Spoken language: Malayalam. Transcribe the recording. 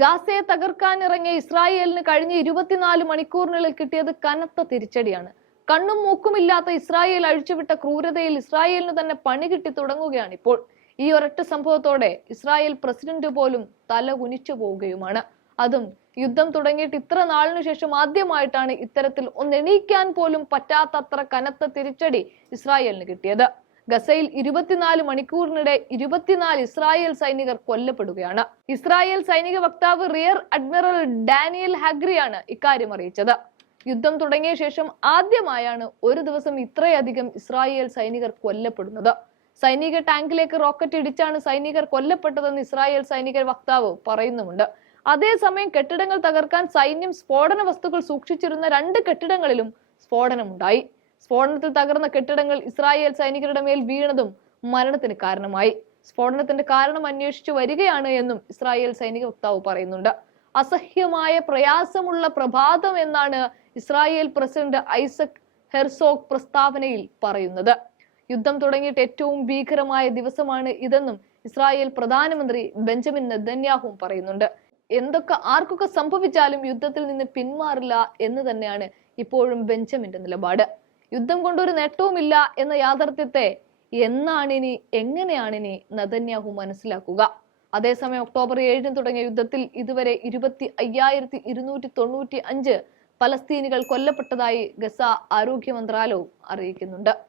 ഗാസയെ തകർക്കാനിറങ്ങിയ ഇസ്രായേലിന് കഴിഞ്ഞ ഇരുപത്തിനാല് മണിക്കൂറിനുള്ളിൽ കിട്ടിയത് കനത്ത തിരിച്ചടിയാണ്. കണ്ണും മൂക്കുമില്ലാത്ത ഇസ്രായേൽ അഴിച്ചുവിട്ട ക്രൂരതയിൽ ഇസ്രായേലിന് തന്നെ പണി കിട്ടി തുടങ്ങുകയാണ് ഇപ്പോൾ ഈ ഒരൊറ്റ സംഭവത്തോടെ ഇസ്രായേൽ പ്രസിഡന്റ് പോലും തല കുനിച്ചു പോവുകയുമാണ്. അതും യുദ്ധം തുടങ്ങിയിട്ട് ഇത്ര നാളിനു ശേഷം ആദ്യമായിട്ടാണ് ഇത്തരത്തിൽ ഒന്നെണീക്കാൻ പോലും പറ്റാത്തത്ര കനത്ത തിരിച്ചടി ഇസ്രായേലിന് കിട്ടിയത്. ഗസയിൽ ഇരുപത്തിനാല് മണിക്കൂറിനിടെ ഇരുപത്തിനാല് ഇസ്രായേൽ സൈനികർ കൊല്ലപ്പെടുകയാണ്. ഇസ്രായേൽ സൈനിക വക്താവ് റിയർ അഡ്മിറൽ ഡാനിയൽ ഹാഗ്രിയാണ് ഇക്കാര്യം അറിയിച്ചത്. യുദ്ധം തുടങ്ങിയ ശേഷം ആദ്യമായാണ് ഒരു ദിവസം ഇത്രയധികം ഇസ്രായേൽ സൈനികർ കൊല്ലപ്പെടുന്നത്. സൈനിക ടാങ്കിലേക്ക് റോക്കറ്റ് ഇടിച്ചാണ് സൈനികർ കൊല്ലപ്പെട്ടതെന്ന് ഇസ്രായേൽ സൈനിക വക്താവ് പറയുന്നുമുണ്ട്. അതേസമയം കെട്ടിടങ്ങൾ തകർക്കാൻ സൈന്യം സ്ഫോടന വസ്തുക്കൾ സൂക്ഷിച്ചിരുന്ന രണ്ട് കെട്ടിടങ്ങളിലും സ്ഫോടനമുണ്ടായി. സ്ഫോടനത്തിൽ തകർന്ന കെട്ടിടങ്ങൾ ഇസ്രായേൽ സൈനികരുടെ മേൽ വീണതും മരണത്തിന് കാരണമായി. സ്ഫോടനത്തിന്റെ കാരണം അന്വേഷിച്ചു വരികയാണ് എന്നും ഇസ്രായേൽ സൈനിക വക്താവ് പറയുന്നുണ്ട്. അസഹ്യമായ പ്രയാസമുള്ള പ്രഭാതം എന്നാണ് ഇസ്രായേൽ പ്രസിഡന്റ് ഐസക് ഹെർസോക് പ്രസ്താവനയിൽ പറയുന്നത്. യുദ്ധം തുടങ്ങിയിട്ട് ഏറ്റവും ഭീകരമായ ദിവസമാണ് ഇതെന്നും ഇസ്രായേൽ പ്രധാനമന്ത്രി ബെഞ്ചമിൻ നെതന്യാഹും പറയുന്നുണ്ട്. എന്തൊക്കെ ആർക്കൊക്കെ സംഭവിച്ചാലും യുദ്ധത്തിൽ നിന്ന് പിന്മാറില്ല എന്ന് തന്നെയാണ് ഇപ്പോഴും ബെഞ്ചമിന്റെ നിലപാട്. യുദ്ധം കൊണ്ടൊരു നേട്ടവുമില്ല എന്ന യാഥാർത്ഥ്യത്തെ എന്നാണിനി എങ്ങനെയാണിനി നതന്യാഹു മനസ്സിലാക്കുക? അതേസമയം ഒക്ടോബർ ഏഴിന് തുടങ്ങിയ യുദ്ധത്തിൽ ഇതുവരെ ഇരുപത്തി അയ്യായിരത്തി ഇരുന്നൂറ്റി തൊണ്ണൂറ്റി അഞ്ച് പലസ്തീനികൾ കൊല്ലപ്പെട്ടതായി ഗസ ആരോഗ്യ മന്ത്രാലയവും അറിയിക്കുന്നുണ്ട്.